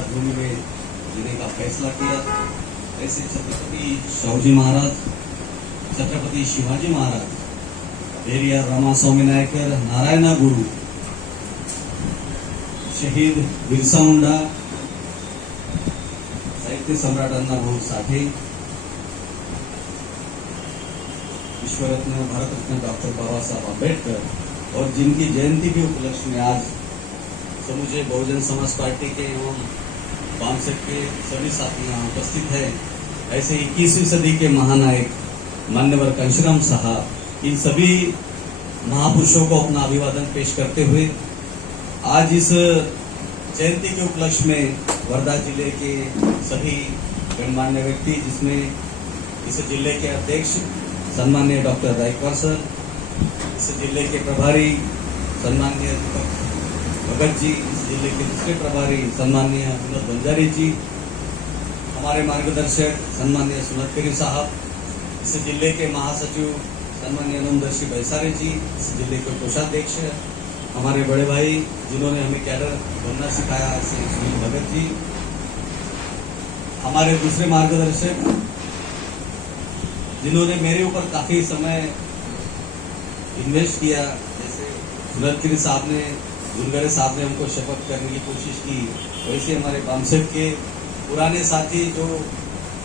भारत भूमि में जीने का फैसला किया। ऐसे छत्रपति शाहूजी महाराज, छत्रपति शिवाजी महाराज, पेरियार रामास्वामी नायकर, नारायण गुरु, शहीद बिरसा मुंडा, साहित्य सम्राट अण्णाभाऊ साठे, विश्वरत्न भारत रत्न डॉक्टर बाबा साहब अम्बेडकर और जिनकी जयंती के उपलक्ष्य में आज समूचे बहुजन समाज पार्टी के एवं बामसेट के सभी साथी यहाँ उपस्थित है। ऐसे 21वीं सदी के महानायक मान्यवर घनश्याम साहब, इन सभी महापुरुषों को अपना अभिवादन पेश करते हुए आज इस जयंती के उपलक्ष्य में वर्धा जिले के सभी गणमान्य व्यक्ति, जिसमें इस जिले के अध्यक्ष सम्माननीय डॉक्टर रायकर सर, इस जिले के प्रभारी सम्माननीय दीपक भगत जी, इस जिले के दूसरे प्रभारी सम्माननीय विनोद बंजारी जी, हमारे मार्गदर्शक सम्माननीय सुनत करीम साहब, इस जिले के महासचिव सम्माननीय नंदर्शी बैसारे जी, इस जिले के कोषाध्यक्ष हमारे बड़े भाई जिन्होंने हमें कैडर बनना सिखाया ऐसे सुनील भगत जी, हमारे दूसरे मार्गदर्शक जिन्होंने मेरे ऊपर काफी समय इन्वेस्ट किया, जैसे सुनत करीम साहब ने, दुर्गरे साहब ने हमको शपथ करने की कोशिश की, वैसे हमारे बामसेट के पुराने साथी जो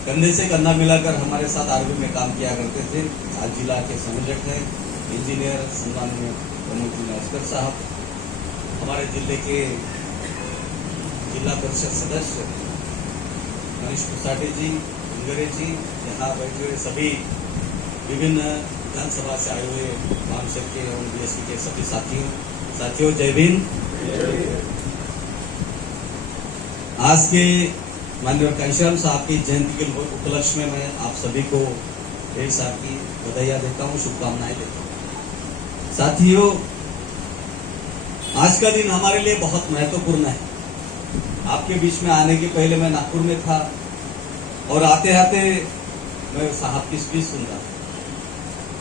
कंधे से कंधा मिलाकर हमारे साथ आर्मी में काम किया करते थे, आज जिला के संयोजक हैं, इंजीनियर सम्माननीय प्रमोद नास्कर साहब, हमारे जिले के जिला परिषद सदस्य मनीष कुसाटे जी, दुर्गरे जी, यहाँ बैठे हुए सभी विभिन्न विधानसभा से आए हुए बामसेट के एवं बीएसपी के सभी साथियों जय भीम। आज के माननीय घनश्याम साहब की जयंती के उपलक्ष्य में मैं आप सभी को एक साथ की बधाइयां देता हूं, शुभकामनाएं देता हूं। साथियों, आज का दिन हमारे लिए बहुत महत्वपूर्ण है। आपके बीच में आने के पहले मैं नागपुर में था और आते आते मैं साहब की स्पीच सुन रहा था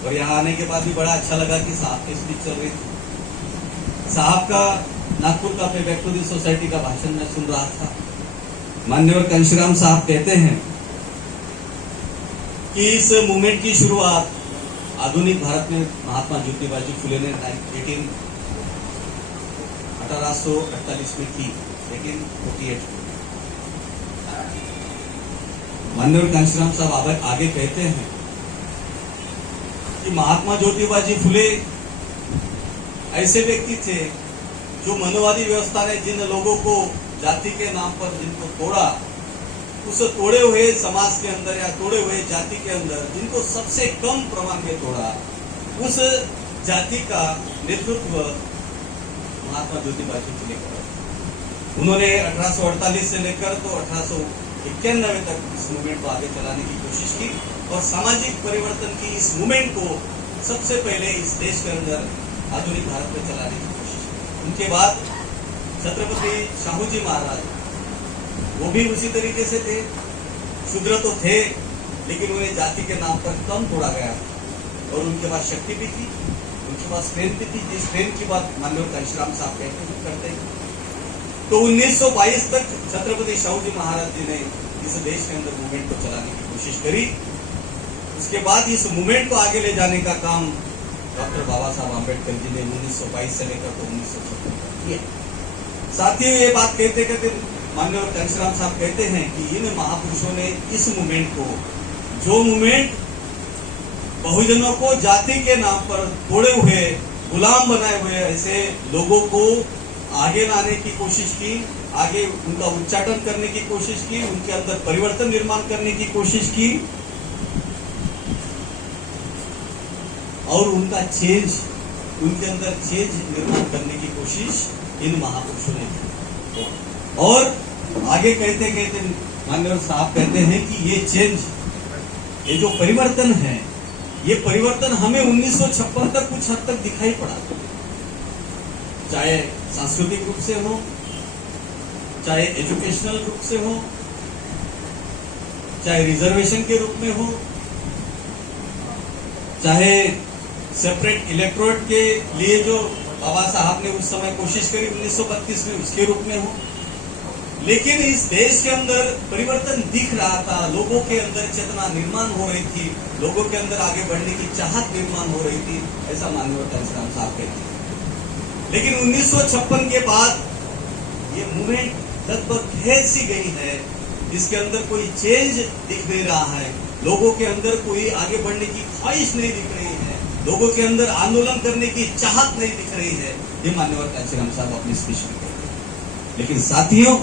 और यहाँ आने के बाद भी बड़ा अच्छा लगा कि साहब की स्पीच चल रही थी। साहब का नागपुर का पे बैक टू दी सोसाइटी का भाषण मैं सुन रहा था। मान्यवर घनश्याम साहब कहते हैं कि इस मूवमेंट की शुरुआत आधुनिक भारत में महात्मा ज्योतिबाजी फुले ने 1848 में की, लेकिन 48 मान्यवर घनश्याम साहब आगे कहते हैं कि महात्मा ज्योतिबाजी फुले ऐसे व्यक्ति थे जो मनोवादी व्यवस्था ने जिन लोगों को जाति के नाम पर जिनको तोड़ा, उस तोड़े हुए समाज के अंदर या तोड़े हुए जाति के अंदर जिनको सबसे कम प्रमाण में तोड़ा, उस जाति का नेतृत्व महात्मा ज्योतिबाजी फुले करा। उन्होंने 1848 से लेकर तो 1891 तक इस मूवमेंट को आगे चलाने की कोशिश की और सामाजिक परिवर्तन की इस मूवमेंट को सबसे पहले इस देश के अंदर आधुनिक भारत में चलाने की कोशिश की। उनके बाद छत्रपति शाहूजी महाराज, वो भी उसी तरीके से थे, शूद्र तो थे लेकिन उन्हें जाति के नाम पर कम तोड़ा गया और उनके पास शक्ति भी थी, उनके पास स्ट्रेंथ भी थी, जिस स्ट्रेंथ की बात माननीय घनश्याम साहब करते हैं। तो 1922 तक छत्रपति शाहूजी महाराज जी ने इस देश के अंदर मूवमेंट को चलाने की कोशिश करी। उसके बाद इस मूवमेंट को आगे ले जाने का काम डॉक्टर बाबा साहब अम्बेडकर जी ने 1922 से लेकर तो 1956 तक किया। साथियों, ये बात कहते कहते माननीय घनश्याम साहब कहते हैं कि इन महापुरुषों ने इस मूवमेंट को, जो मूवमेंट बहुजनों को जाति के नाम पर तोड़े हुए, गुलाम बनाए हुए ऐसे लोगों को आगे लाने की कोशिश की, आगे उनका उच्चाटन करने की कोशिश की, उनके अंदर परिवर्तन निर्माण करने की कोशिश की और उनका उनके अंदर चेंज निर्माण करने की कोशिश इन महापुरुषों ने की। और आगे कहते कहते माननीय साहब कहते हैं कि ये चेंज, ये जो परिवर्तन है, ये परिवर्तन हमें 1956 तक कुछ हद तक दिखाई पड़ा, चाहे सांस्कृतिक रूप से हो, चाहे एजुकेशनल रूप से हो, चाहे रिजर्वेशन के रूप में हो, चाहे सेपरेट इलेक्टोरेट के लिए जो बाबा साहब ने उस समय कोशिश करी 1932 में, उसके रूप में हो, लेकिन इस देश के अंदर परिवर्तन दिख रहा था, लोगों के अंदर चेतना निर्माण हो रही थी, लोगों के अंदर आगे बढ़ने की चाहत निर्माण हो रही थी, ऐसा माननीय घनश्याम साहब कहते हैं। लेकिन 1956 के बाद ये मूवमेंट लगभग फैल सी गई है, इसके अंदर कोई चेंज दिख नहीं रहा है, लोगों के अंदर कोई आगे बढ़ने की ख्वाहिश नहीं दिख रही है, लोगों के अंदर आंदोलन करने की चाहत नहीं दिख रही है, ये माननीय घनश्याम साहब अपनी स्पीच में कहते हैं। लेकिन साथियों,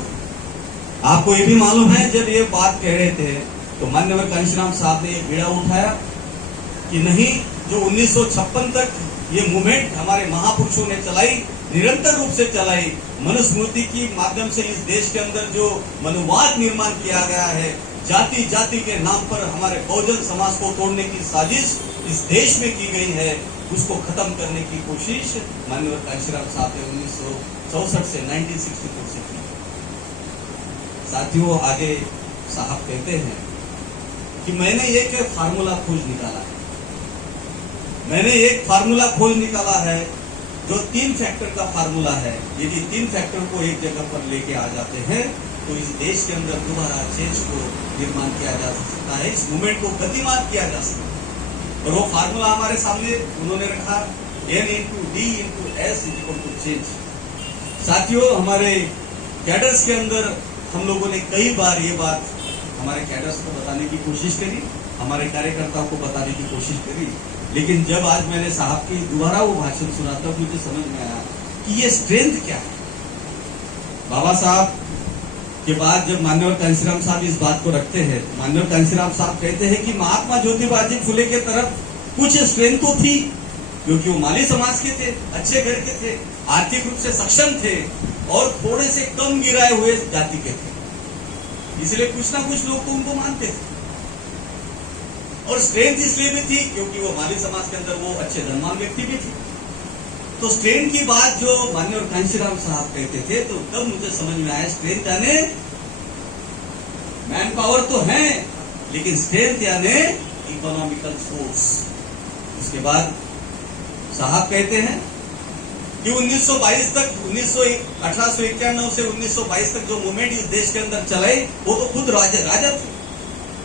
आपको ये भी मालूम है, जब ये बात कह रहे थे तो माननीय घनश्याम साहब ने ये बीड़ा उठाया कि नहीं, जो 1956 तक ये मूवमेंट हमारे महापुरुषों ने चलाई, निरंतर रूप से चलाई, मनुस्मृति की माध्यम से इस देश के अंदर जो मनुवाद निर्माण किया गया है, जाति जाति के नाम पर हमारे बहुजन समाज को तोड़ने की साजिश इस देश में की गई है, उसको खत्म करने की कोशिश माननीय घनश्याम साहब ने 1964 से 1964 से की। साथियों, आगे साहब कहते हैं कि मैंने एक फार्मूला खोज निकाला है, मैंने एक फार्मूला खोज निकाला है जो 3 फैक्टर का फार्मूला है। यदि 3 फैक्टर को एक जगह पर लेके आ जाते हैं तो इस देश के अंदर दोबारा चेंज को निर्माण किया जा सकता है, इस मूवमेंट को गतिमान किया जा सकता है। और वो फार्मूला हमारे सामने उन्होंने रखा, N × D × S = चेंज। साथियों, हमारे कैडर्स के अंदर हम लोगों ने कई बार ये बात हमारे कैडर्स को बताने की कोशिश करी, हमारे कार्यकर्ताओं को बताने की कोशिश करी, लेकिन जब आज मैंने साहब की दोबारा वो भाषण सुना तब मुझे समझ में आया कि ये स्ट्रेंथ क्या है। बाबा साहब के बाद जब माननीय घनश्याम साहब इस बात को रखते हैं, माननीय घनश्याम साहब कहते हैं कि महात्मा ज्योतिबा जी फुले के तरफ कुछ स्ट्रेंथ तो थी, क्योंकि वो माली समाज के थे, अच्छे घर के थे, आर्थिक रूप से सक्षम थे और थोड़े से कम गिराए हुए जाति के थे, इसलिए कुछ ना कुछ लोग तो उनको मानते थे। और स्ट्रेंथ इसलिए भी थी क्योंकि वो माली समाज के अंदर वो अच्छे धनवान व्यक्ति भी थे। तो स्ट्रेंथ की बात जो माननीय घनश्याम साहब कहते थे, तो तब मुझे समझ में आया, स्ट्रेंथ यानी मैन पावर तो है, लेकिन स्ट्रेंथ यानी इकोनॉमिकल फोर्स। उसके बाद साहब कहते हैं कि 1922 तक 1891 से 1922 तक जो मूवमेंट इस देश के अंदर चलाई, वो तो खुद राजा थे।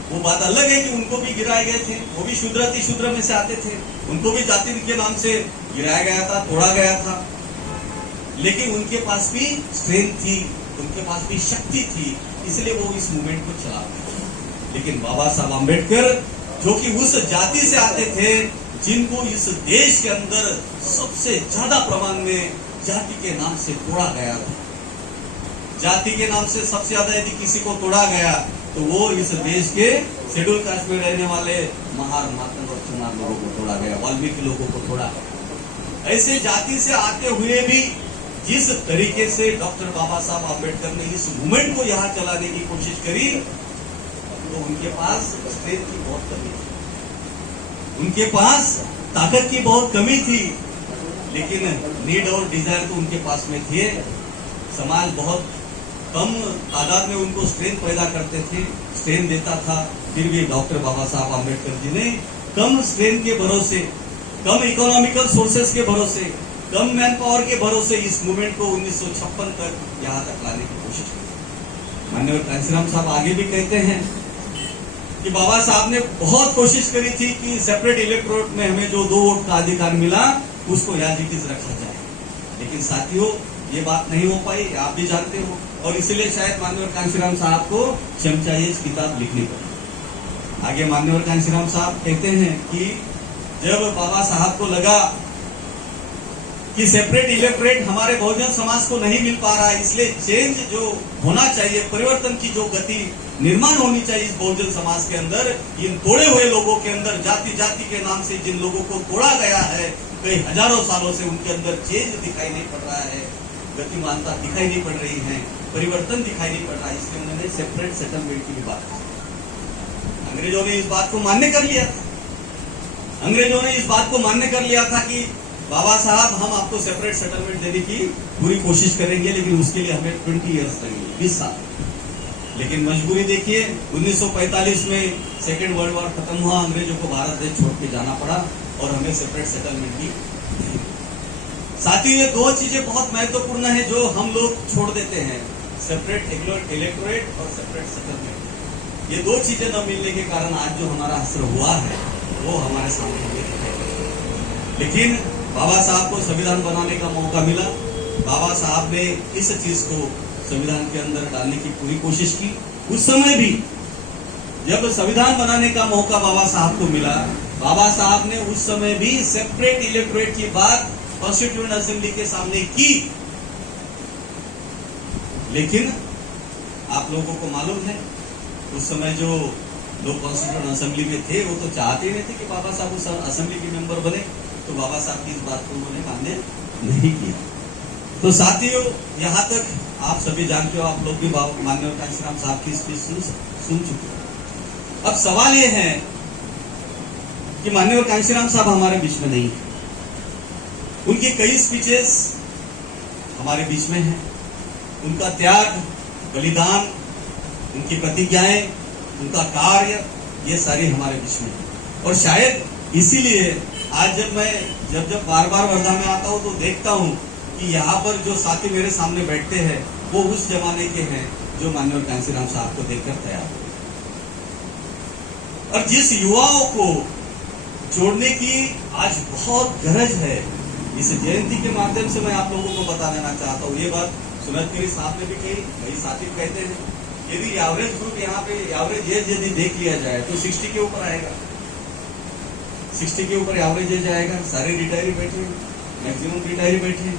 वो बात अलग है कि उनको भी गिराए गए थे, वो भी शूद्राति शूद्र में से आते थे, उनको भी जाति के नाम से गिराया गया था, तोड़ा गया था, लेकिन उनके पास भी स्ट्रेंथ थी, उनके पास भी शक्ति थी, इसलिए वो इस मूवमेंट को चला गए। लेकिन बाबा साहब आम्बेडकर, जो कि उस जाति से आते थे जिनको इस देश के अंदर सबसे ज्यादा प्रमाण में जाति के नाम से तोड़ा गया था, जाति के नाम से सबसे ज्यादा यदि किसी को तोड़ा गया तो वो इस देश के शेड्यूल कास्ट में रहने वाले महार, मातंग और चमार लोगों को तोड़ा गया, वाल्मीकि लोगों को तोड़ा। ऐसे जाति से आते हुए भी जिस तरीके से डॉक्टर बाबा साहब आम्बेडकर ने इस मूवमेंट को यहाँ चलाने की कोशिश करी, तो उनके पास स्ट्रेंथ की बहुत कमी थी, उनके पास ताकत की बहुत कमी थी, लेकिन नीड और डिजायर तो उनके पास में थे। समाज बहुत कम तादाद में उनको स्ट्रेंथ पैदा करते थे, स्ट्रेंथ देता था, फिर भी डॉक्टर बाबा साहब आम्बेडकर जी ने कम स्ट्रेंथ के भरोसे, कम इकोनॉमिकल सोर्सेस के भरोसे, कम मैन पावर के भरोसे इस मूवमेंट को 1956 तक यहाँ तक लाने की कोशिश की। माननीय घनश्याम साहब आगे भी कहते हैं कि बाबा साहब ने बहुत कोशिश करी थी कि सेपरेट इलेक्टोरेट में हमें जो 2 वोट का अधिकार मिला उसको याद रखा जाए, लेकिन साथियों ये बात नहीं हो पाई, आप भी जानते हो, और इसलिए शायद माननीय घनश्याम साहब को शमचाइए किताब लिखनी पड़ी। आगे माननीय घनश्याम साहब कहते हैं कि जब बाबा साहब को लगा कि सेपरेट इलेक्टोरेट हमारे बहुजन समाज को नहीं मिल पा रहा है, इसलिए चेंज जो होना चाहिए, परिवर्तन की जो गति निर्माण होनी चाहिए इस बहुजन समाज के अंदर, इन तोड़े हुए लोगों के अंदर, जाति जाति के नाम से जिन लोगों को तोड़ा गया है, कई हजारों सालों से उनके अंदर चेंज दिखाई नहीं पड़ रहा है, गतिमानता दिखाई नहीं पड़ रही है, परिवर्तन दिखाई नहीं पड़ रहा है, इसलिए उन्होंने सेपरेट सेटलमेंट की भी बात की। अंग्रेजों ने इस बात को मान्य कर लिया था, अंग्रेजों ने इस बात को मान्य कर लिया था कि बाबा साहब हम आपको सेपरेट सेटलमेंट देने की पूरी कोशिश करेंगे, लेकिन उसके लिए हमें 20 ईयर्स लगेंगे, 20 साल। लेकिन मजबूरी देखिए, 1945 में सेकेंड वर्ल्ड वॉर खत्म हुआ, अंग्रेजों को भारत देश छोड़ के जाना पड़ा और हमें सेपरेट सेटलमेंट की। साथ ही ये 2 चीजें बहुत महत्वपूर्ण है जो हम लोग छोड़ देते हैं। सेपरेट इलेक्टोरेट और सेपरेट सेटलमेंट। ये दो चीजें न मिलने के कारण आज जो हमारा असर हुआ है वो हमारे सामने है। लेकिन बाबा साहब को संविधान बनाने का मौका मिला। बाबा साहब ने इस चीज को संविधान के अंदर डालने की पूरी कोशिश की। उस समय भी जब संविधान बनाने का मौका बाबा साहब को मिला, बाबा साहब ने उस समय भी सेपरेट इलेक्टोरेट की बात कॉन्स्टिट्यूएंट असेंबली के सामने की। लेकिन आप लोगों को मालूम है उस समय जो लोग कॉन्स्टिट्यूएंट असेंबली में थे वो तो चाहते नहीं थे कि बाबा साहब उस असेंबली के मेंबर बने, तो बाबा साहब की इस बात को उन्होंने मान्य नहीं किया। तो साथियों, यहाँ तक आप सभी जानते हो, आप लोग भी माननीय कांशीराम साहब की स्पीच सुन चुके हो। अब सवाल ये है कि माननीय कांशीराम साहब हमारे बीच में नहीं है। उनकी कई स्पीचेस हमारे बीच में हैं। उनका त्याग, बलिदान, उनकी प्रतिज्ञाएं, उनका कार्य, ये सारे हमारे बीच में है। और शायद इसीलिए आज जब बार बार वर्धा में आता हूं तो देखता हूं कि यहाँ पर जो साथी मेरे सामने बैठते हैं वो उस जमाने के हैं जो माननीय कांशीराम साहब को देखकर तैयार हो। और जिस युवाओं को जोड़ने की आज बहुत गरज है, इस जयंती के माध्यम से मैं आप लोगों को बता देना चाहता हूँ। ये बात सुनतगिरी साहब ने भी कही, कई साथी कहते हैं यदि एवरेज ग्रुप यहाँ पे एवरेज एज यदि देख लिया जाए तो 60 के ऊपर आएगा। 60 के ऊपर एवरेज एज आएगा। सारे रिटायरी बैठे, मैक्सिमम रिटायरी बैठे।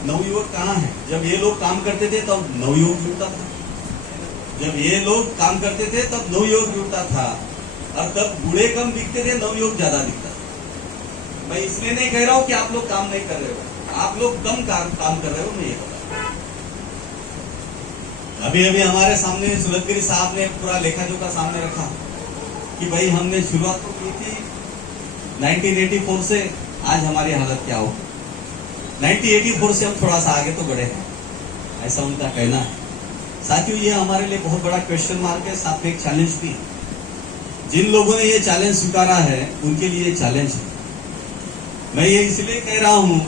नवयुवक कहाँ है? जब ये लोग काम करते थे तब नवयुवक जुड़ता था। जब ये लोग काम करते थे तब नवयुवक जुड़ता था, और तब बूढ़े कम दिखते थे, नवयुवक ज्यादा दिखता था। मैं इसलिए नहीं कह रहा हूं कि आप लोग काम नहीं कर रहे हो, आप लोग कम काम कर रहे हो, मैं ये बता। अभी अभी हमारे सामने सुलतगिरी साहब ने पूरा लेखा जोखा सामने रखा कि भाई हमने शुरुआत तो की थी 1984 से, आज हमारी हालत क्या हो। 1984 से हम थोड़ा सा आगे तो बढ़े हैं, ऐसा उनका कहना है। साथियों, ये हमारे लिए बहुत बड़ा क्वेश्चन मार्क है, साथ में एक चैलेंज भी। जिन लोगों ने ये चैलेंज स्वीकारा है उनके लिए चैलेंज है। मैं ये इसलिए कह रहा हूं,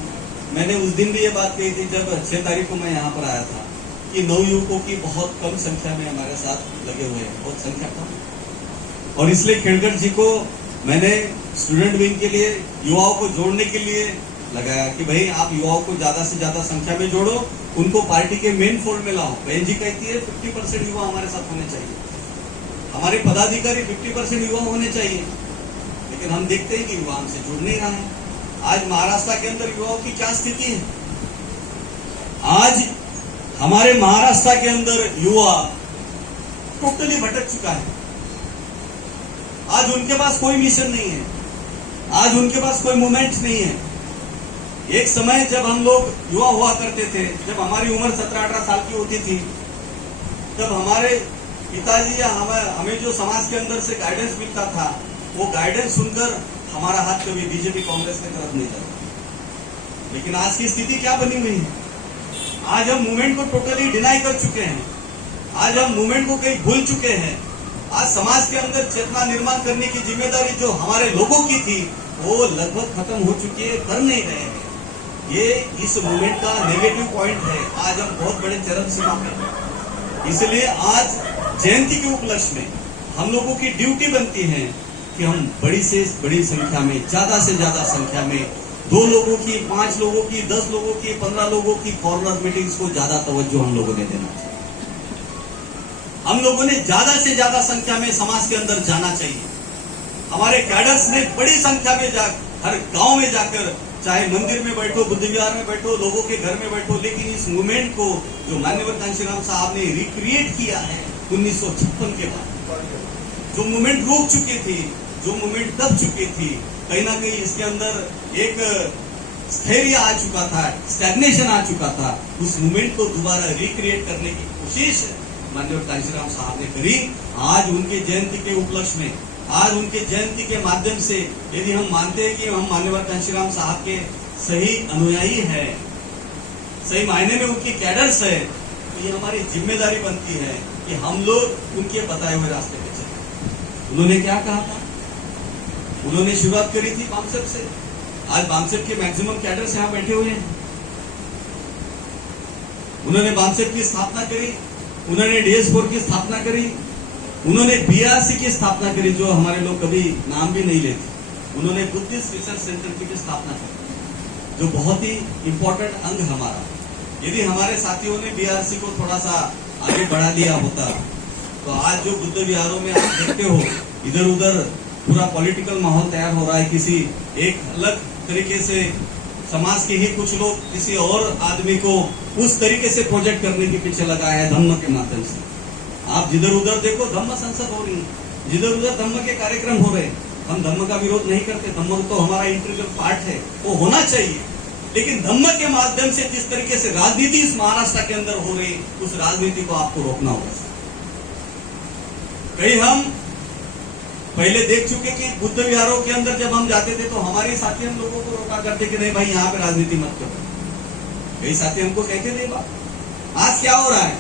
मैंने उस दिन भी ये बात कही थी जब 6 तारीख को मैं यहाँ पर आया था कि नवयुवकों की बहुत कम संख्या में हमारे साथ लगे हुए हैं, बहुत संख्या कम। और इसलिए खेड़कर जी को मैंने स्टूडेंट विंग के लिए, युवाओं को जोड़ने के लिए लगाया कि भाई आप युवाओं को ज्यादा से ज्यादा संख्या में जोड़ो, उनको पार्टी के मेन फोल्ड में लाओ। बहन जी कहती है 50% युवा हमारे साथ होने चाहिए, हमारे पदाधिकारी 50% युवा होने चाहिए। लेकिन हम देखते हैं कि युवा हमसे जुड़ नहीं रहा है। आज महाराष्ट्र के अंदर युवाओं की क्या स्थिति है? आज हमारे महाराष्ट्र के अंदर युवा टोटली भटक चुका है। आज उनके पास कोई मिशन नहीं है, आज उनके पास कोई मूवमेंट नहीं है। एक समय जब हम लोग युवा हुआ करते थे, जब हमारी उम्र 17-18 साल की होती थी, तब हमारे पिताजी या हमें जो समाज के अंदर से गाइडेंस मिलता था, वो गाइडेंस सुनकर हमारा हाथ कभी बीजेपी कांग्रेस की तरफ नहीं जाता। लेकिन आज की स्थिति क्या बनी हुई है? आज हम मूवमेंट को टोटली डिनाई कर चुके हैं, आज हम मूवमेंट को कहीं भूल चुके हैं। आज समाज के अंदर चेतना निर्माण करने की जिम्मेदारी जो हमारे लोगों की थी वो लगभग खत्म हो चुकी है, कर नहीं रहे हैं। ये इस मूवमेंट का नेगेटिव पॉइंट है। आज हम बहुत बड़े चरम सीमा पे, इसलिए आज जयंती के उपलक्ष्य में हम लोगों की ड्यूटी बनती है कि हम बड़ी से बड़ी संख्या में, ज्यादा से ज्यादा संख्या में 2 लोगों की, 5 लोगों की, 10 लोगों की, 15 लोगों की कॉर्नर मीटिंग्स को ज्यादा तवज्जो हम लोगों ने देना चाहिए। हम लोगों ने ज्यादा से ज्यादा संख्या में समाज के अंदर जाना चाहिए। हमारे कैडर्स ने बड़ी संख्या में हर गांव में जाकर, चाहे मंदिर में बैठो, बुद्ध विहार में बैठो, लोगों के घर में बैठो, लेकिन इस मूवमेंट को जो माननीय कांशीराम साहब ने रिक्रिएट किया है 1956 के बाद, जो मूवमेंट रुक चुकी थी, जो मूवमेंट दब चुकी थी, कहीं ना कहीं इसके अंदर एक स्थैर्य आ चुका था, स्टैग्नेशन आ चुका था। उस मूवमेंट को दोबारा रिक्रिएट करने की कोशिश माननीय कांशीराम साहब ने करी। आज उनके जयंती के उपलक्ष्य में, आज उनके जयंती के माध्यम से यदि हम मानते हैं कि हम माननीय कांशीराम साहब के सही अनुयायी है, सही मायने में उनकी कैडर्स है, तो ये हमारी जिम्मेदारी बनती है कि हम लोग उनके बताए हुए रास्ते पे चले। उन्होंने क्या कहा था? उन्होंने शुरुआत करी थी बामसेप से। आज बामसेप के मैक्सिमम कैडर्स यहाँ बैठे हुए हैं। उन्होंने बामसेप की स्थापना करी, उन्होंने DS4 की स्थापना करी, उन्होंने BRC की स्थापना करी, जो हमारे लोग कभी नाम भी नहीं लेते। उन्होंने बुद्धिस्ट रिसर्च सेंटर की भी स्थापना करी, जो बहुत ही इंपॉर्टेंट अंग हमारा। यदि हमारे साथियों ने BRC को थोड़ा सा आगे बढ़ा दिया होता तो आज जो बुद्ध विहारों में आप देखते हो इधर उधर पूरा पॉलिटिकल माहौल तैयार हो रहा है, किसी एक अलग तरीके से समाज के ही कुछ लोग किसी और आदमी को उस तरीके से प्रोजेक्ट करने के पीछे लगा है धम्म के माध्यम से। आप जिधर उधर देखो धम्म संसद हो रही है, जिधर उधर धम्म के कार्यक्रम हो रहे। हम धम्म का विरोध नहीं करते, धम्म तो हमारा इंटीग्रल पार्ट है, वो होना चाहिए। लेकिन धम्म के माध्यम से जिस तरीके से राजनीति इस महाराष्ट्र के अंदर हो रही, उस राजनीति को आपको रोकना होगा। कहीं हम पहले देख चुके कि बुद्ध विहारों के अंदर जब हम जाते थे तो हमारे साथी हम लोगों को रोका करते कि नहीं भाई यहाँ पे राजनीति मत करो। कई साथी हमको कहते थे बात। आज क्या हो रहा है?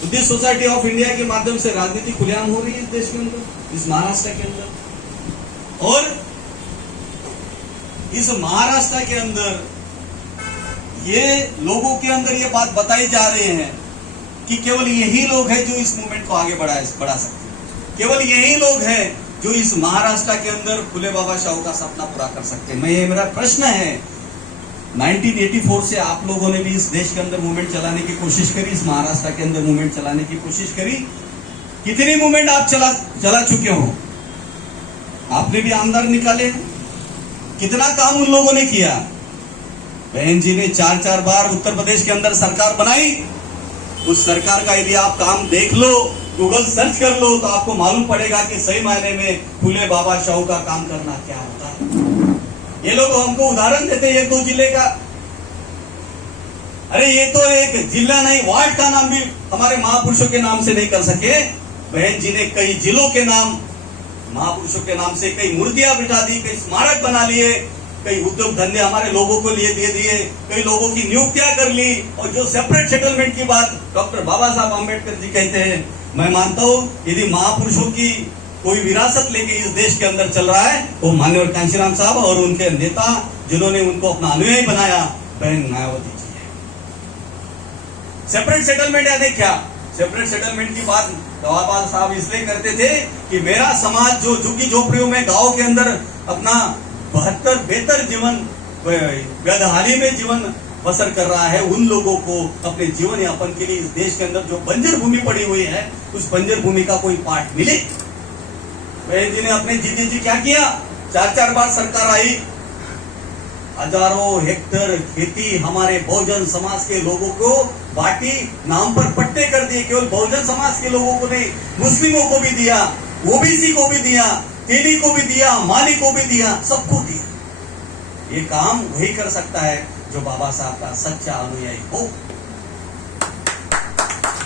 बुद्धिस्ट सोसाइटी ऑफ इंडिया के माध्यम से राजनीति खुलेआम हो रही है इस देश के अंदर, इस महाराष्ट्र के अंदर। और इस महाराष्ट्र के अंदर ये लोगों के अंदर ये बात बताई जा रही है कि केवल यही लोग हैं जो इस मूवमेंट को आगे बढ़ा सकते हैं। केवल यही लोग हैं जो इस महाराष्ट्र के अंदर फुले बाबा शाहू का सपना पूरा कर सकते हैं। ये मेरा प्रश्न है, 1984 से आप लोगों ने भी इस देश के अंदर मूवमेंट चलाने की कोशिश करी, इस महाराष्ट्र के अंदर मूवमेंट चलाने की कोशिश करी। कितनी मूवमेंट आप चला चुके हो? आपने भी आमदार निकाले हैं। कितना काम उन लोगों ने किया? बहन जी ने 4-4 बार उत्तर प्रदेश के अंदर सरकार बनाई। उस सरकार का यदि आप काम देख लो, गूगल सर्च कर लो, तो आपको मालूम पड़ेगा कि सही मायने में फुले बाबा शाहू का काम करना क्या होता है। ये लोग हमको उदाहरण देते हैं 1-2 जिले का। अरे ये तो एक जिला नहीं, वार्ड का नाम भी हमारे महापुरुषों के नाम से नहीं कर सके। बहन जी ने कई जिलों के नाम महापुरुषों के नाम से कई मूर्तियां बिठा दी, कई स्मारक बना लिए, कई उद्योग धंधे हमारे लोगों को लिए दे दिए, कई लोगों की नियुक्तियां कर ली। और जो सेपरेट सेटलमेंट की बात डॉक्टर बाबा साहब आम्बेडकर जी कहते हैं, मैं मानता हूं यदि महापुरुषों की कोई विरासत लेके इस देश के अंदर चल रहा है वो माननीय कांशीराम साहब और उनके नेता जिन्होंने उनको अपना अनुयायी बनाया, बहन मायावती जी है। सेपरेट सेटलमेंट यानी क्या? सेपरेट सेटलमेंट की बात बाबा साहब इसलिए करते थे कि मेरा समाज जो झुग्गी झोपड़ियों में गांव के अंदर अपना बेहतर जीवन बेदहाली में जीवन बसर कर रहा है, उन लोगों को अपने जीवन यापन के लिए इस देश के अंदर जो बंजर भूमि पड़ी हुई है उस बंजर भूमि का कोई पार्ट मिले। बहन जी ने अपने जीते जी क्या किया? 4-4 बार सरकार आई, हजारों हेक्टर खेती हमारे बहुजन समाज के लोगों को बांटी, नाम पर पट्टे कर दिए। केवल बहुजन समाज के लोगों को नहीं, मुस्लिमों को भी दिया, ओबीसी को भी दिया, तेली को भी दिया, माली को भी दिया, सबको दिया। ये काम वही कर सकता है जो बाबा साहब का सच्चा अनुयायी हो।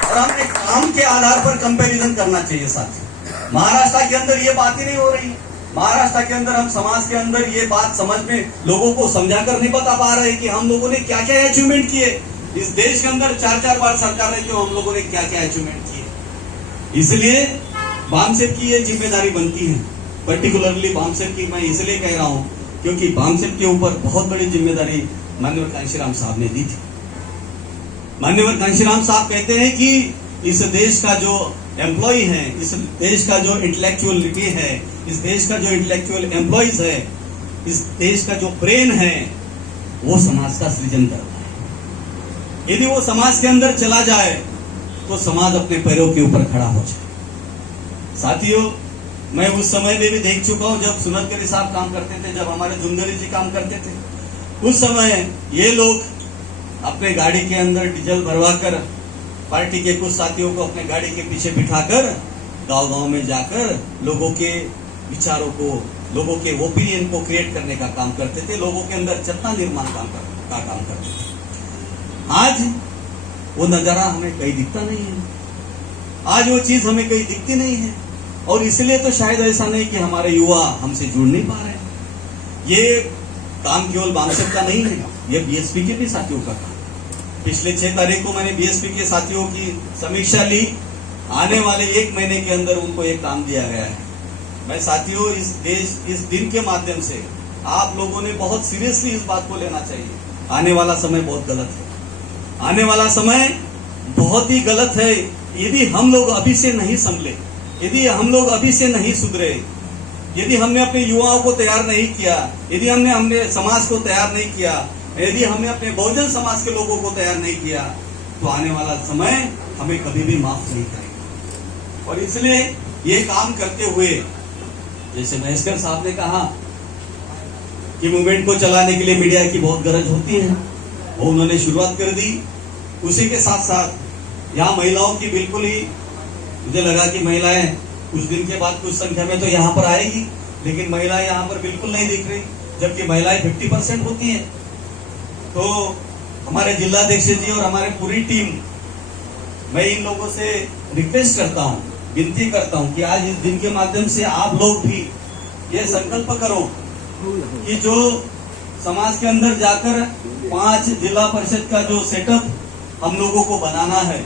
और हमें काम के आधार पर कंपैरिजन करना चाहिए साथियों। महाराष्ट्र के अंदर ये बात ही नहीं हो रही। महाराष्ट्र के अंदर हम समाज के अंदर ये बात समझ में लोगों को समझाकर नहीं बता पा रहे कि हम लोगों ने क्या क्या अचीवमेंट किए इस देश के अंदर। 4-4 बार सरकार रही तो हम लोगों ने क्या क्या अचीवमेंट किए। इसलिए बामसेप की ये जिम्मेदारी बनती है, पर्टिकुलरली बामसेप की मैं इसलिए कह रहा हूं क्योंकि बामसेप के ऊपर बहुत बड़ी जिम्मेदारी माननीय कांशीराम साहब ने दी थी। माननीय कांशीराम साहब कहते हैं कि इस देश का जो एम्प्लॉय है, इस देश का जो इंटेलेक्चुअलिटी है, इस देश का जो इंटेलेक्चुअल एम्प्लॉयज है, इस देश का जो ब्रेन है, वो समाज का सृजन करता है। यदि वो समाज के अंदर चला जाए तो समाज अपने पैरों के ऊपर खड़ा हो जाए। साथियों, मैं उस समय में भी देख चुका हूं जब सुनतकरी साहब काम करते थे, जब हमारे जुंगरी जी काम करते थे। उस समय ये लोग अपने गाड़ी के अंदर डीजल भरवाकर पार्टी के कुछ साथियों को अपने गाड़ी के पीछे बिठाकर गांव-गांव में जाकर लोगों के विचारों को, लोगों के ओपिनियन को क्रिएट करने का काम करते थे, लोगों के अंदर चेतना निर्माण का काम करते थे। आज वो नजारा हमें कहीं दिखता नहीं है, आज वो चीज हमें कहीं दिखती नहीं है। और इसलिए तो शायद ऐसा नहीं कि हमारे युवा हमसे जुड़ नहीं पा रहे। ये काम केवल बामसेप का नहीं है, ये बीएसपी के भी साथियों का काम। पिछले 6 तारीख को मैंने बीएसपी के साथियों की समीक्षा ली। आने वाले 1 महीने के अंदर उनको एक काम दिया गया है। मैं साथियों इस दिन के माध्यम से आप लोगों ने बहुत सीरियसली इस बात को लेना चाहिए। आने वाला समय बहुत गलत है। आने वाला समय बहुत ही गलत है यदि हम लोग अभी से नहीं संभले, यदि हम लोग अभी से नहीं सुधरे, यदि हमने अपने युवाओं को तैयार नहीं किया, यदि हमने समाज को तैयार नहीं किया, यदि हमने अपने बहुजन समाज के लोगों को तैयार नहीं किया, तो आने वाला समय हमें कभी भी माफ नहीं करेगा। और इसलिए ये काम करते हुए, जैसे महेशकर साहब ने कहा कि मूवमेंट को चलाने के लिए मीडिया की बहुत गरज होती है, वो उन्होंने शुरुआत कर दी। उसी के साथ साथ यहाँ महिलाओं की बिल्कुल ही, मुझे लगा कि महिलाएं कुछ दिन के बाद कुछ संख्या में तो यहाँ पर आएगी, लेकिन महिलाएं यहाँ पर बिल्कुल नहीं दिख रही, जबकि महिलाएं 50% होती हैं। तो हमारे जिलाध्यक्ष जी और हमारे पूरी टीम, मैं इन लोगों से रिक्वेस्ट करता हूँ, विनती करता हूँ कि आज इस दिन के माध्यम से आप लोग भी ये संकल्प करो कि जो समाज के अंदर जाकर 5 जिला परिषद का जो सेटअप हम लोगों को बनाना है,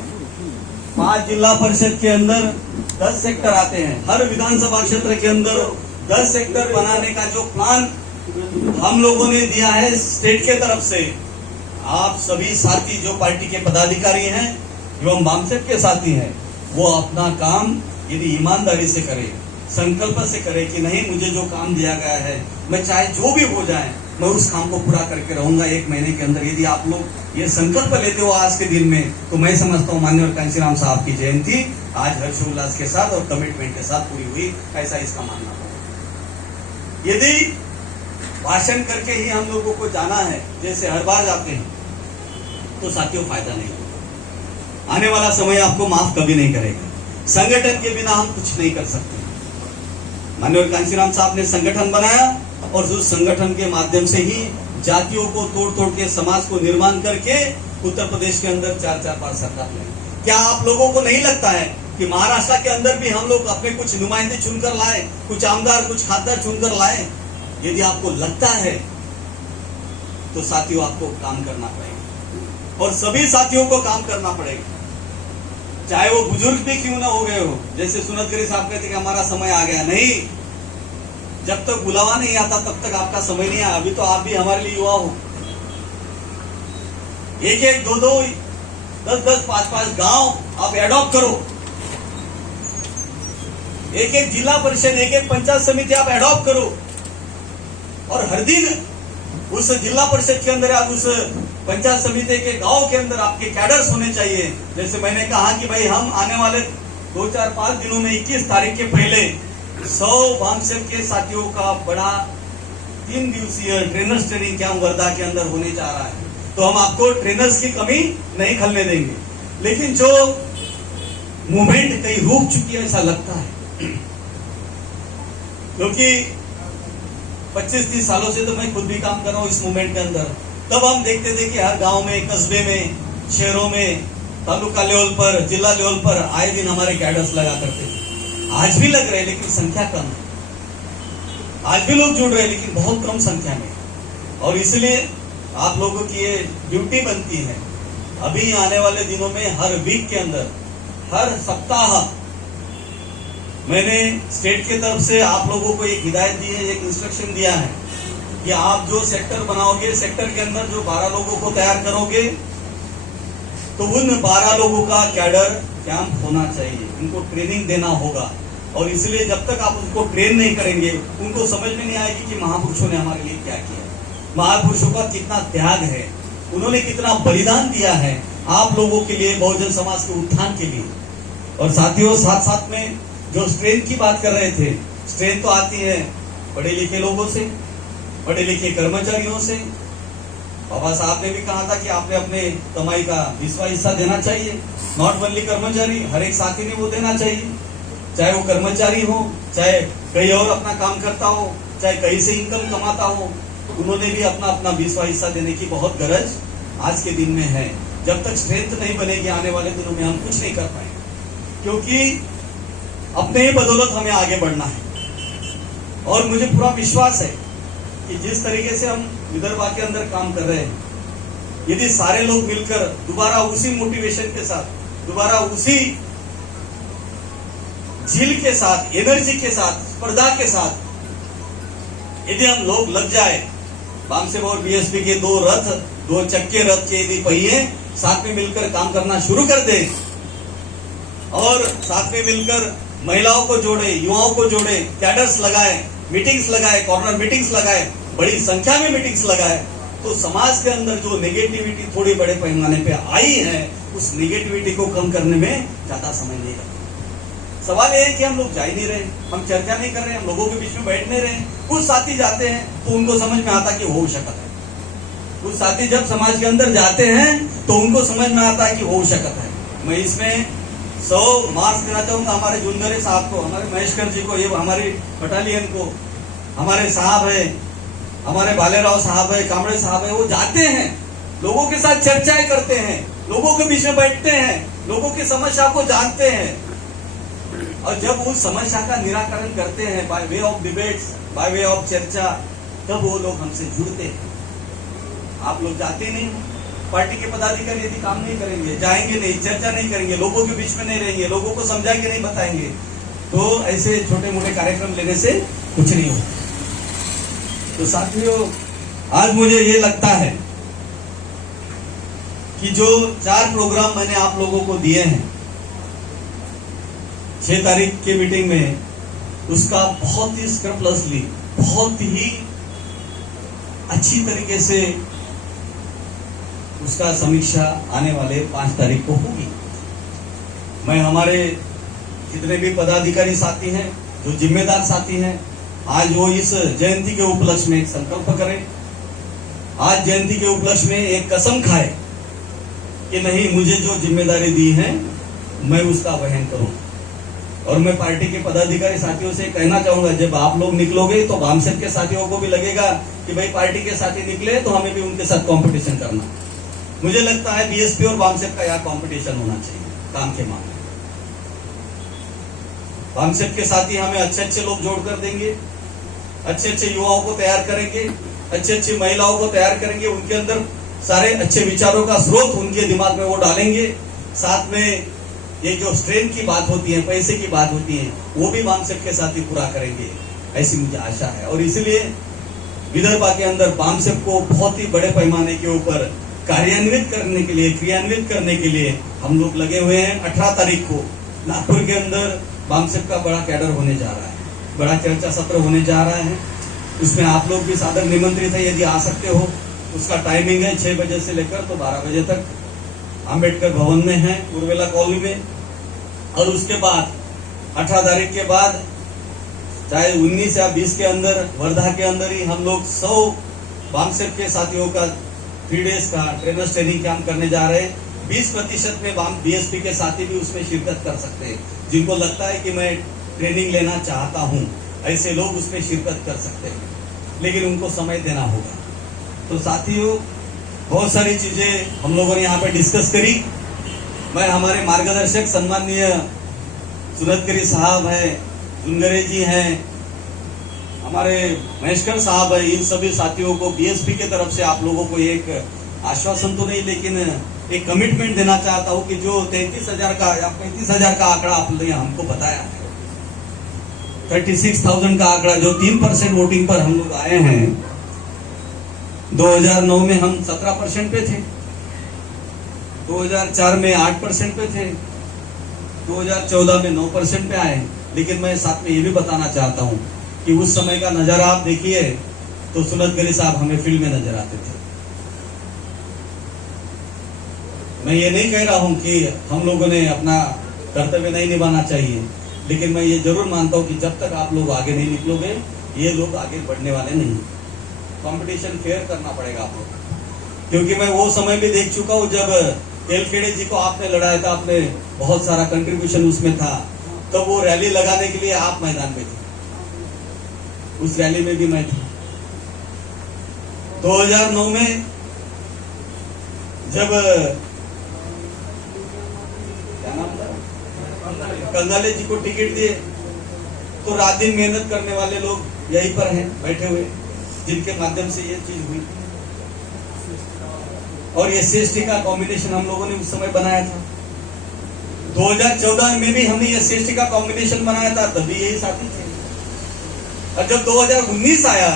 5 जिला परिषद के अंदर 10 सेक्टर आते हैं, हर विधानसभा क्षेत्र के अंदर 10 सेक्टर बनाने का जो प्लान हम लोगों ने दिया है स्टेट के तरफ से, आप सभी साथी जो पार्टी के पदाधिकारी हैं एवं बामसेट के साथी हैं, वो अपना काम यदि ईमानदारी से करे, संकल्प से करे कि नहीं, मुझे जो काम दिया गया है मैं चाहे जो भी हो जाए मैं उस काम को पूरा करके रहूंगा 1 महीने के अंदर। यदि आप लोग ये संकल्प लेते हो आज के दिन में, तो मैं समझता हूँ माननीय कांशीराम साहब की जयंती आज हर्षोल्लास के साथ और कमिटमेंट के साथ पूरी हुई, ऐसा इसका मानना होगा। यदि भाषण करके ही हम लोगों को जाना है जैसे हर बार जाते हैं, तो साथियों फायदा नहीं होगा। आने वाला समय आपको माफ कभी नहीं करेगा। संगठन के बिना हम कुछ नहीं कर सकते। माननीय कांशीराम साहब ने संगठन बनाया और उस संगठन के माध्यम से ही जातियों को तोड़ तोड़ के समाज को निर्माण करके उत्तर प्रदेश के अंदर 4-4 बार सरकार लाई। क्या आप लोगों को नहीं लगता है कि महाराष्ट्र के अंदर भी हम लोग अपने कुछ नुमाइंदे चुनकर लाए, कुछ आमदार, कुछ खासदार चुनकर लाए? यदि आपको लगता है तो साथियों आपको काम करना पड़ेगा और सभी साथियों को काम करना पड़ेगा, चाहे वो बुजुर्ग भी क्यों ना हो गए हो। जैसे सुनत गिरी साहब कहते कि हमारा समय आ गया, नहीं, जब तक बुलावा नहीं आता तब तक आपका समय नहीं आया। अभी तो आप भी हमारे लिए युवा हो। 1-1, 2-2, 10-10, 5-5 गांव आप एडॉप्ट करो, 1-1 जिला परिषद, 1-1 पंचायत समिति आप एडॉप्ट करो और हर दिन उस जिला परिषद के अंदर या उस पंचायत समिति के गांव के अंदर आपके कैडर्स होने चाहिए। जैसे मैंने कहा कि भाई हम आने वाले 2-4-5 दिनों में 21 तारीख के पहले 100 बामसेट के साथियों का बड़ा 3 दिवसीय ट्रेनर्स ट्रेनिंग कैंप वर्धा के अंदर होने जा रहा है। तो हम आपको ट्रेनर्स की कमी नहीं खलने देंगे, लेकिन जो मूवमेंट कहीं रुक चुकी है ऐसा लगता है, क्योंकि 25-30 सालों से तो मैं खुद भी काम कर रहा हूँ इस मूवमेंट के अंदर। तब हम देखते थे कि हर गांव में, कस्बे में, शहरों में, तालुका लेवल पर, जिला लेवल पर आए दिन हमारे कैडर्स लगा करते थे। आज भी लग रहे हैं लेकिन संख्या कम है। आज भी लोग जुड़ रहे हैं लेकिन बहुत कम संख्या में। और इसलिए आप लोगों की ये ड्यूटी बनती है, अभी आने वाले दिनों में हर वीक के अंदर, हर सप्ताह मैंने स्टेट की तरफ से आप लोगों को एक हिदायत दी है, एक इंस्ट्रक्शन दिया है कि आप जो सेक्टर बनाओगे, सेक्टर के अंदर जो 12 लोगों को तैयार करोगे, तो उन 12 लोगों का कैडर कैंप होना चाहिए, उनको ट्रेनिंग देना होगा। और इसलिए जब तक आप उनको ट्रेन नहीं करेंगे, उनको समझ में नहीं आएगी कि महापुरुषों ने हमारे लिए क्या किया, महापुरुषों का कितना त्याग है, उन्होंने कितना बलिदान दिया है आप लोगों के लिए, बहुजन समाज के उत्थान के लिए। और साथियों, साथ साथ में जो स्ट्रेंथ की बात कर रहे थे, स्ट्रेंथ तो आती है पढ़े लिखे लोगों से, पढ़े लिखे कर्मचारियों से। बाबा साहब ने भी कहा था कि आपने अपने कमाई का 20वां हिस्सा देना चाहिए। नॉट ओनली कर्मचारी, हर एक साथी ने वो देना चाहिए, चाहे वो कर्मचारी हो, चाहे कहीं और अपना काम करता हो, चाहे कहीं से इनकम कमाता हो, उन्होंने भी अपना अपना 20वां हिस्सा देने की बहुत गरज आज के दिन में है। जब तक स्ट्रेंथ नहीं बनेगी आने वाले दिनों में हम कुछ नहीं कर पाएंगे, क्योंकि अपने ही बदौलत हमें आगे बढ़ना है। और मुझे पूरा विश्वास है कि जिस तरीके से हम विदर्भा के अंदर काम कर रहे हैं, यदि सारे लोग मिलकर दोबारा उसी मोटिवेशन के साथ, दोबारा उसी झील के साथ, एनर्जी के साथ, स्पर्धा के साथ यदि हम लोग लग जाए, बामसेब और बीएसपी के 2 रथ, 2 चक्के रथ के यदि पहिए साथ में मिलकर काम करना शुरू कर दें और साथ में मिलकर महिलाओं को जोड़े, युवाओं को जोड़े, कैडर्स लगाए, मीटिंग्स लगाए, कॉर्नर मीटिंग्स लगाए, बड़ी संख्या में मीटिंग्स लगाए, तो समाज के अंदर जो नेगेटिविटी थोड़ी बड़े पैमाने पे आई है, उस नेगेटिविटी को कम करने में ज्यादा समय नहीं लगता। सवाल यह है कि हम लोग जा ही नहीं रहे, हम चर्चा नहीं कर रहे, हम लोगों के बीच में बैठ नहीं रहे। कुछ साथी जाते हैं तो उनको समझ में आता कि हो सकता है, कुछ साथी जब समाज के अंदर जाते हैं तो उनको समझ में आता है कि हो सकता है। मैं इसमें 100 मार्क्स देना चाहूंगा हमारे जुंदरे साहब को, हमारे महेशकर जी को, ये हमारी बटालियन को, हमारे साहब है, हमारे बालेराव साहब है, कामड़े साहब है, वो जाते हैं, लोगों के साथ चर्चाएं करते हैं, लोगों के बीच में बैठते हैं, लोगों की समस्या को जानते हैं, और जब उस समस्या का निराकरण करते हैं by way of debates, by way of चर्चा, तब वो लोग हमसे जुड़ते हैं। आप लोग जाते नहीं, पार्टी के पदाधिकारी यदि काम नहीं करेंगे, जाएंगे नहीं, चर्चा नहीं करेंगे, लोगों के बीच में नहीं रहेंगे, लोगों को समझाएंगे नहीं, बताएंगे, तो ऐसे छोटे मोटे कार्यक्रम लेने से कुछ नहीं होगा। तो साथियों, आज मुझे ये लगता है कि जो 4 प्रोग्राम मैंने आप लोगों को दिए हैं 6 तारीख के मीटिंग में, उसका बहुत ही स्क्रप्लसली, बहुत ही अच्छी तरीके से उसका समीक्षा आने वाले 5 तारीख को होगी। मैं हमारे जितने भी पदाधिकारी साथी हैं, जो जिम्मेदार साथी हैं, आज वो इस जयंती के उपलक्ष्य में एक संकल्प करें, आज जयंती के उपलक्ष्य में एक कसम खाए कि नहीं, मुझे जो जिम्मेदारी दी है मैं उसका वहन करूं। और मैं पार्टी के पदाधिकारी साथियों से कहना चाहूंगा, जब आप लोग निकलोगे तो बामसेप के साथियों को भी लगेगा कि भाई पार्टी के साथी निकले तो हमें भी उनके साथ कंपटीशन करना। मुझे लगता है बीएसपी और बामसेप का यहाँ कंपटीशन होना चाहिए काम के मामले। बामसेप के साथी हमें अच्छे अच्छे लोग जोड़कर देंगे, अच्छे अच्छे युवाओं को तैयार करेंगे, अच्छी अच्छी महिलाओं को तैयार करेंगे, उनके अंदर सारे अच्छे विचारों का स्रोत उनके दिमाग में वो डालेंगे। साथ में ये जो स्ट्रेन की बात होती है, पैसे की बात होती है, वो भी बामसेप के साथ ही पूरा करेंगे, ऐसी मुझे आशा है। और इसलिए विदर्भा के अंदर बामसेप को बहुत ही बड़े पैमाने के ऊपर कार्यान्वित करने के लिए, क्रियान्वित करने के लिए हम लोग लगे हुए हैं। 18 तारीख को नागपुर के अंदर बामसेप का बड़ा कैडर होने जा रहा है, बड़ा चर्चा सत्र होने जा रहा है। उसमें आप लोग भी सादर निमंत्रित है, यदि आ सकते हो। उसका टाइमिंग है 6 बजे से लेकर तो 12 बजे तक, अंबेडकर भवन में है, उर्वेला कॉलोनी में। और उसके बाद 18 तारीख के बाद चाहे 19 या 20 के अंदर वर्धा के अंदर ही हम लोग 100 बामसेप के साथियों का 3 डेज का ट्रेनर्स ट्रेनिंग कैंप करने जा रहे हैं। 20% में बीएसपी के साथी भी उसमें शिरकत कर सकते हैं। जिनको लगता है कि मैं ट्रेनिंग लेना चाहता हूं, ऐसे लोग उसमें शिरकत कर सकते हैं, लेकिन उनको समय देना होगा। तो साथियों, बहुत सारी चीजें हम लोगों ने यहाँ पे डिस्कस करी। मैं हमारे मार्गदर्शक सम्माननीय सुनतकरी साहब है, जुनगरे जी हैं, हमारे महेशकर साहब है, इन सभी साथियों को बीएसपी के तरफ से आप लोगों को एक आश्वासन तो नहीं, लेकिन एक कमिटमेंट देना चाहता हूं कि जो 33,000 का या 35,000 का आंकड़ा आपने हमको बताया है, 36,000 का आंकड़ा, जो 3% वोटिंग पर हम लोग आए हैं। 2009 में हम 17% पे थे, 2004 में 8% पे थे, 2014 में 9% पे आए। लेकिन मैं साथ में ये भी बताना चाहता हूं कि उस समय का नजारा आप देखिए तो सुनतकरी साहब हमें फील्ड में नजर आते थे। मैं ये नहीं कह रहा हूं कि हम लोगों ने अपना कर्तव्य नहीं निभाना चाहिए, लेकिन मैं ये जरूर मानता हूं कि जब तक आप लोग आगे नहीं निकलोगे, ये लोग आगे बढ़ने वाले नहीं। कंपटीशन फेयर करना पड़ेगा आप लोग, क्योंकि मैं वो समय भी देख चुका हूं जब तेलखेड़े जी को आपने लड़ाया था, आपने बहुत सारा कंट्रीब्यूशन उसमें था, तो वो रैली लगाने के लिए आप मैदान में थे, उस रैली में भी मैं था। 2009 में जब क्या नाम था, कंगाले जी को टिकट दिए, तो रात दिन मेहनत करने वाले लोग यहीं पर हैं बैठे हुए, जिनके माध्यम से ये चीज हुई। और ये एससी का कॉम्बिनेशन हम लोगों ने उस समय बनाया था। 2014 में भी हमने ये एससी का कॉम्बिनेशन बनाया था, तभी यही साथी थे। और जब 2019 आया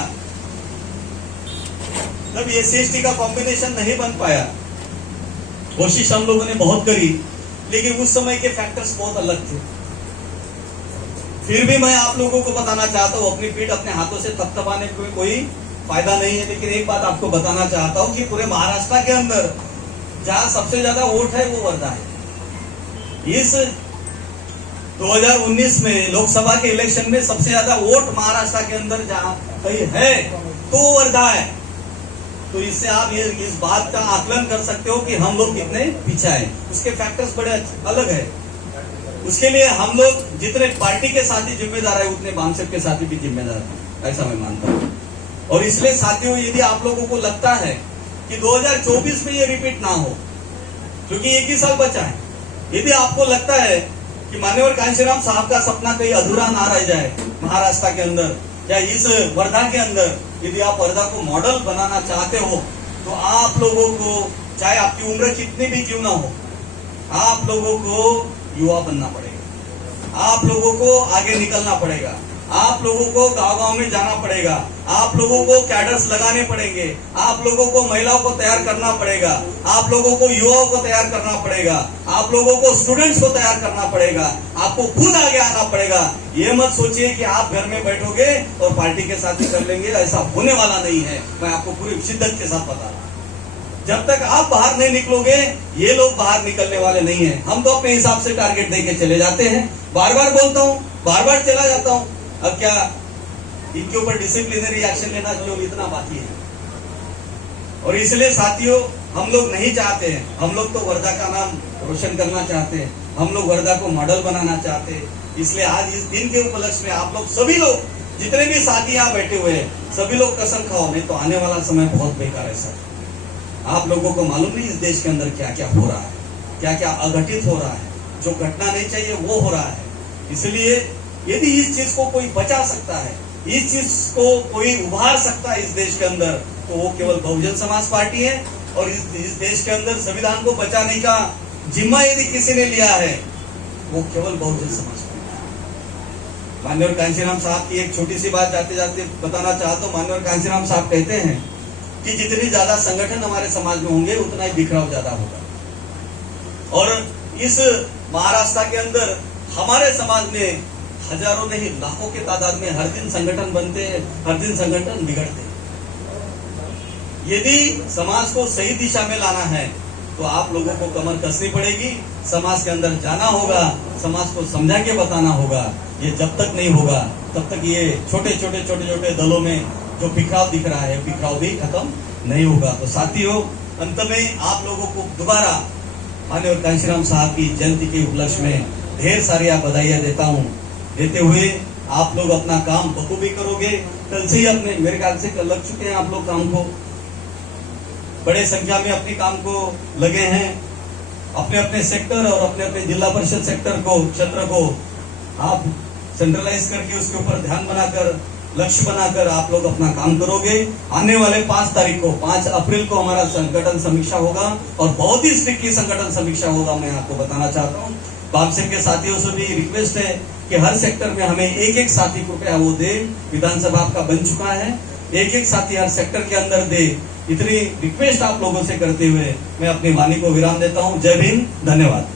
तब एससी का कॉम्बिनेशन नहीं बन पाया, कोशिश हम लोगों ने बहुत करी, लेकिन उस समय के फैक्टर्स बहुत अलग थे। फिर भी मैं आप लोगों को बताना चाहता हूँ, अपनी पीठ अपने हाथों से थपथपाने में कोई फायदा नहीं है, लेकिन एक बात आपको बताना चाहता हूँ कि पूरे महाराष्ट्र के अंदर जहां सबसे ज्यादा वोट है वो वर्धा है। इस 2019 में लोकसभा के इलेक्शन में सबसे ज्यादा वोट महाराष्ट्र के अंदर जहां कहीं है तो वर्धा है। तो इससे आप ये इस बात का आकलन कर सकते हो कि हम लोग कितने पीछे हैं। उसके फैक्टर्स बड़े अलग है। उसके लिए हम लोग जितने पार्टी के साथी जिम्मेदार है उतने बामसेब के साथी भी जिम्मेदार है, ऐसा मैं मानता हूँ। और इसलिए साथियों, यदि आप लोगों को लगता है कि 2024 में ये रिपीट ना हो, क्योंकि एक ही साल बचा है, यदि आपको लगता है कि मान्यवर कांशीराम साहब का सपना कहीं अधूरा ना रह जाए महाराष्ट्र के अंदर या इस वर्धा के अंदर, यदि आप वर्धा को मॉडल बनाना चाहते हो, तो आप लोगों को, चाहे आपकी उम्र कितनी भी क्यों ना हो, आप लोगों को युवा बनना पड़ेगा। आप लोगों को आगे निकलना पड़ेगा। आप लोगों को गांव-गांव में जाना पड़ेगा। आप लोगों को कैडर्स लगाने पड़ेंगे। आप लोगों को महिलाओं को तैयार करना पड़ेगा। आप लोगों को युवाओं को तैयार करना पड़ेगा। आप लोगों को स्टूडेंट्स को तैयार करना पड़ेगा। आपको खुद आगे आना पड़ेगा। ये मत सोचिए कि आप घर में बैठोगे और पार्टी के साथ ही कर लेंगे, ऐसा होने वाला नहीं है। मैं आपको पूरी शिद्दत के साथ बता रहा हूं। जब तक आप बाहर नहीं निकलोगे, ये लोग बाहर निकलने वाले नहीं है। हम तो अपने हिसाब से टारगेट देके चले जाते हैं। बार बार बोलता हूँ, बार बार चला जाता हूँ। अब क्या इनके ऊपर डिसिप्लिनरी एक्शन लेना जो इतना बाकी है। और इसलिए साथियों, हम लोग नहीं चाहते हैं, हम लोग तो वर्धा का नाम रोशन करना चाहते हैं, हम लोग वर्धा को मॉडल बनाना चाहते हैं। इसलिए आज इस दिन के उपलक्ष्य में आप लोग सभी लोग, जितने भी साथी यहाँ बैठे हुए हैं, सभी लोग कसम खाओ, नहीं तो आने वाला समय बहुत बेकार है सर। आप लोगों को मालूम नहीं इस देश के अंदर क्या क्या हो रहा है, क्या क्या अघटित हो रहा है, जो घटना नहीं चाहिए वो हो रहा है। इसलिए यदि इस चीज को कोई बचा सकता है, इस चीज को कोई उभार सकता है इस देश के अंदर, तो वो केवल बहुजन समाज पार्टी है। और इस देश के अंदर संविधान को बचाने का जिम्मा यदि किसी ने लिया है, वो केवल बहुजन समाज पार्टी है। मान्यवर कांशीराम साहब की एक छोटी सी बात जाते जाते बताना चाहता हूँ। मान्यवर कांशीराम साहब कहते हैं कि जितनी ज्यादा संगठन हमारे समाज में होंगे, उतना ही बिखराव ज्यादा होगा। और इस महाराष्ट्र के अंदर हमारे समाज में हजारों नहीं लाखों के तादाद में हर दिन संगठन बनते हैं, हर दिन संगठन बिगड़ते हैं। यदि समाज को सही दिशा में लाना है, तो आप लोगों को कमर कसनी पड़ेगी, समाज के अंदर जाना होगा, समाज को समझा के बताना होगा। ये जब तक नहीं होगा, तब तक ये छोटे छोटे दलों में जो बिखराव दिख रहा है, बिखराव भी खत्म नहीं होगा। तो साथियों, अंत में आप लोगों को दोबारा माननीय कांशीराम साहब की जयंती के उपलक्ष्य में ढेर सारी बधाइयां देते हुए आप लोग अपना काम बखूबी करोगे। कल से ही अपने, मेरे ख्याल से कल लग चुके हैं आप लोग काम को, बड़े संख्या में अपने काम को लगे हैं। अपने अपने सेक्टर और अपने अपने जिला परिषद सेक्टर को, क्षेत्र को आप सेंट्रलाइज करके उसके ऊपर ध्यान बनाकर, लक्ष्य बनाकर आप लोग अपना काम करोगे। आने वाले 5 तारीख को, 5 अप्रैल को हमारा संगठन समीक्षा होगा और बहुत ही स्ट्रिक्टली संगठन समीक्षा होगा। मैं आपको बताना चाहता हूँ, बामसेब के साथियों से भी रिक्वेस्ट है कि हर सेक्टर में हमें एक साथी कृपया वो दे। विधानसभा आपका बन चुका है, एक साथी हर सेक्टर के अंदर दे। इतनी रिक्वेस्ट आप लोगों से करते हुए मैं अपनी वाणी को विराम देता हूँ। जय भीम, धन्यवाद।